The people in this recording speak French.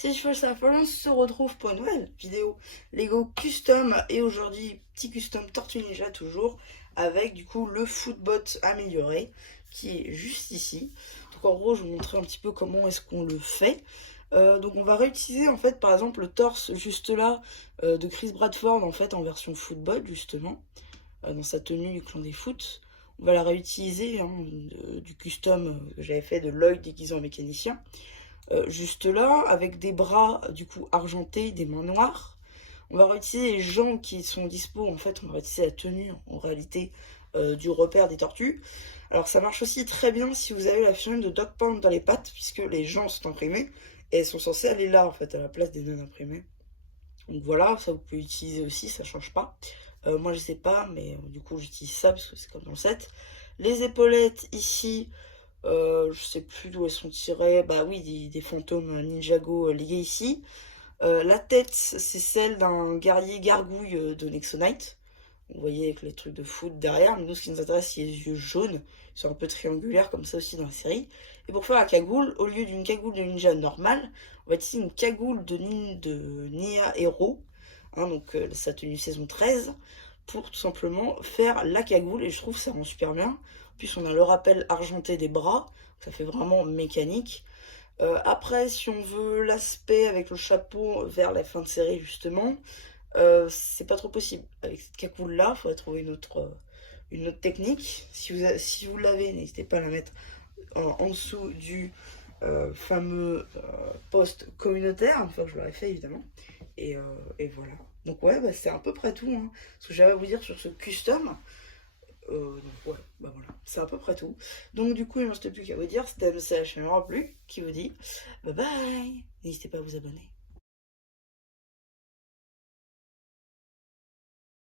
C'est on se retrouve pour une nouvelle vidéo Lego Custom et aujourd'hui petit custom Tortue Ninja toujours avec du coup le Footbot amélioré qui est juste ici. Donc en gros je vais vous montrer un petit peu comment est-ce qu'on le fait. Donc on va réutiliser en fait par exemple le torse juste là de Chris Bradford en fait en version Footbot justement dans sa tenue du clan des foot. On va la réutiliser hein, du custom que j'avais fait de Lloyd déguisé en mécanicien. Juste là, avec des bras du coup argentés, des mains noires. On va réutiliser les jambes qui sont dispo, en fait, on va réutiliser la tenue en réalité du repère des tortues. Alors ça marche aussi très bien si vous avez la figurine de Dog Pound dans les pattes, puisque les jambes sont imprimées et elles sont censées aller là en fait, à la place des non imprimées. Donc voilà, ça vous pouvez utiliser aussi, ça change pas. Moi je sais pas, mais du coup j'utilise ça parce que c'est comme dans le set. Les épaulettes ici, je sais plus d'où elles sont tirées. Bah oui, des fantômes Ninjago liés ici. La tête, c'est celle d'un guerrier gargouille de Nexonite. Vous voyez avec les trucs de foot derrière. Mais nous, ce qui nous intéresse, c'est les yeux jaunes. Ils sont un peu triangulaires comme ça aussi dans la série. Et pour faire la cagoule, au lieu d'une cagoule de ninja normale, on va utiliser une cagoule de Nia Hero. Hein, donc sa tenue saison 13. Pour tout simplement faire la cagoule. Et je trouve que ça rend super bien. En plus, on a le rappel argenté des bras. Ça fait vraiment mécanique. Après, si on veut l'aspect avec le chapeau vers la fin de série, justement, c'est pas trop possible. Avec cette cagoule là, il faudrait trouver une autre technique. Si vous l'avez, n'hésitez pas à la mettre en dessous du fameux post communautaire, une fois que je l'aurai fait évidemment. Et voilà. Donc ouais, bah, c'est à peu près tout hein, ce que j'avais à vous dire sur ce custom. Donc ouais, bah voilà, c'est à peu près tout. Donc du coup, il ne me reste plus qu'à vous dire, c'était la chaîne plus qui vous dit bye bye. N'hésitez pas à vous abonner.